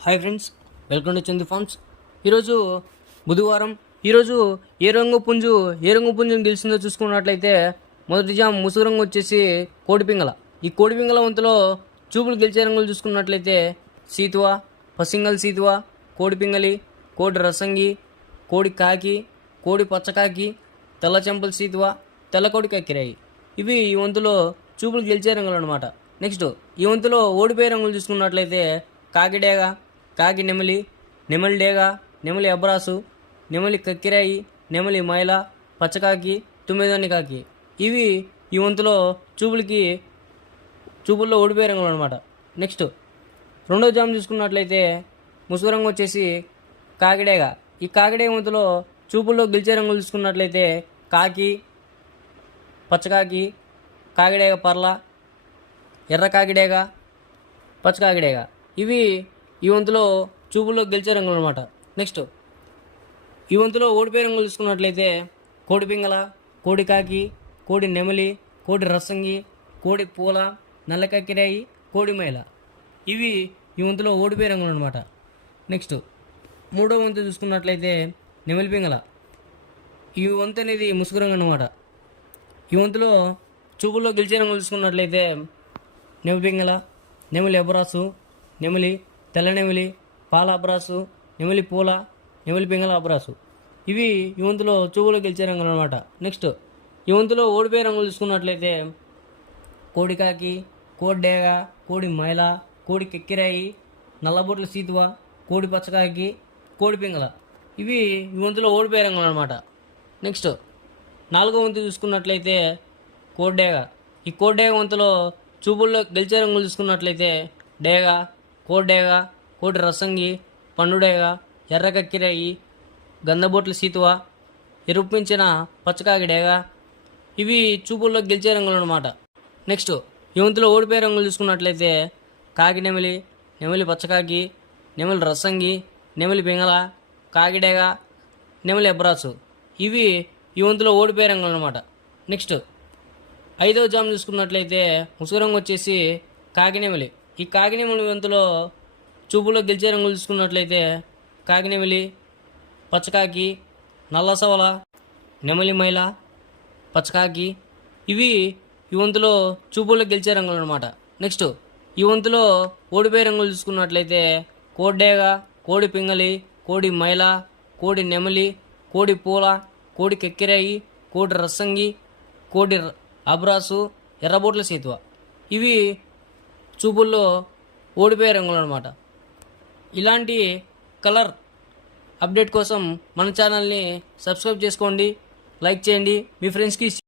Hi friends welcome to Chandi farms. ఈరోజు బుధవారం ఈరోజు ఏ రంగు పుంజు ఏ రంగు పుంజుని గెలిచిందో చూసుకున్నట్లయితే మొదటి జామ్ ముసుగు రంగు వచ్చేసి కోడిపింగల ఈ కోడిపింగల వంతులో చూపులు గెలిచే రంగులు చూసుకున్నట్లయితే సీతువా పసింగల్ సీతువా కోడిపింగలి కోడి రసంగి కోడి కాకి కోడి పచ్చకాకి తెల్ల చెంపల సీతువా తెల్లకోడి కక్కిరాయి ఇవి ఈ వంతులో చూపులు గెలిచే రంగులు అనమాట నెక్స్ట్ ఈ వంతులో ఓడిపోయే రంగులు చూసుకున్నట్లయితే కాకిడేగ కాకి నెమలి నెమలి డేగ నెమలి అబ్రాసు నెమలి కక్కిరాయి నెమలి మైల పచ్చకాకి తుమ్మిదోని కాకి. ఇవి ఈ వంతులో చూపులకి చూపుల్లో ఓడిపోయే రంగులు అనమాట నెక్స్ట్ రెండో జామ్ చూసుకున్నట్లయితే ముసుగు రంగు వచ్చేసి కాకిడేగ ఈ కాకిడేగ వంతులో చూపుల్లో గెలిచే రంగులు చూసుకున్నట్లయితే కాకి పచ్చకాకి కాకిడేగ పర్ల ఎర్ర కాకిడేగ పచ్చకాకిడేగ ఇవి ఈ వంతులో చూపుల్లో గెలిచే రంగులు అనమాట నెక్స్ట్ ఈ వంతులో ఓడిపోయే రంగులు చూసుకున్నట్లయితే కోడి పింగళ కోడి కాకి కోడి నెమలి కోడి రసంగి కోడి పూల నల్లకాకిరాయి కోడి మైల. ఇవి ఈ వంతులో ఓడిపోయే రంగులు అనమాట నెక్స్ట్ మూడో వంతు చూసుకున్నట్లయితే నెమలి పింగళ. ఈ వంతు అనేది ముసుగు రంగు అనమాట ఈ వంతులో చూపుల్లో గెలిచే రంగులు చూసుకున్నట్లయితే నెమలి పింగళ నెమలి ఎబరాసు నెమలి తెల్లనెమిలి పాల అబరాసు నెమలి పూల నెమిలి పింగళ అబరాసు. ఇవి ఈ వంతులో చూపులో గెలిచే రంగులు అనమాట నెక్స్ట్ ఈ వంతులో ఓడిపోయే రంగులు చూసుకున్నట్లయితే కోడికాకి కోడిడేగ కోడి మైల కోడి కెక్కిరాయి నల్లబొట్ల సీతువ కోడి పచ్చకాకి కోడి పింగళ. ఇవి ఈ వంతులో ఓడిపోయే రంగులు అనమాట నెక్స్ట్ నాలుగో వంతు చూసుకున్నట్లయితే కోడ్డేగ ఈ కోడ్డేగ వంతులో చూపుల్లో గెలిచే రంగులు చూసుకున్నట్లయితే డేగ కోడ్డేగ కోటి రసంగి పండుడేగ ఎర్ర కక్కిరాయి గంధబొట్ల సీతువ ఎరుపించిన పచ్చకాకి డేగ ఇవి చూపుల్లో గెలిచే రంగులు అనమాట నెక్స్ట్ యువంతిలో ఓడిపోయే రంగులు చూసుకున్నట్లయితే కాకి నెమలి నెమలి పచ్చకాకి నెమలి రసంగి నెమిలి పింగళ కాకిడేగ నెమలి ఎబ్రాసు ఇవి యువంతిలో ఓడిపోయే రంగులు అనమాట నెక్స్ట్ ఐదవ జామ్ చూసుకున్నట్లయితే ముసుగు రంగు వచ్చేసి కాకినెమలి ఈ కాకినెమలి వంతులో చూపులో గెలిచే రంగులు చూసుకున్నట్లయితే కాకినెమలి పచ్చకాకి నల్లసవల నెమలి మైల పచ్చకాకి ఇవి ఈ వంతులో చూపుల్లో గెలిచే రంగులు అనమాట నెక్స్ట్ ఈ వంతులో ఓడిపోయే రంగులు చూసుకున్నట్లయితే కోడ్డేగ కోడి పింగలి కోడి మైల కోడి నెమలి కోడి పూల కోడి కెక్కిరాయి కోడి రసంగి కోడి అబ్రాసు ఎర్రబోట్ల సేతువ. ఇవి చూపుల్లో ఓడిపోయే రంగులు అనమాట ఇలాంటి కలర్ అప్డేట్ కోసం మన ఛానల్ని సబ్స్క్రైబ్ చేసుకోండి లైక్ చేయండి. మీ ఫ్రెండ్స్కి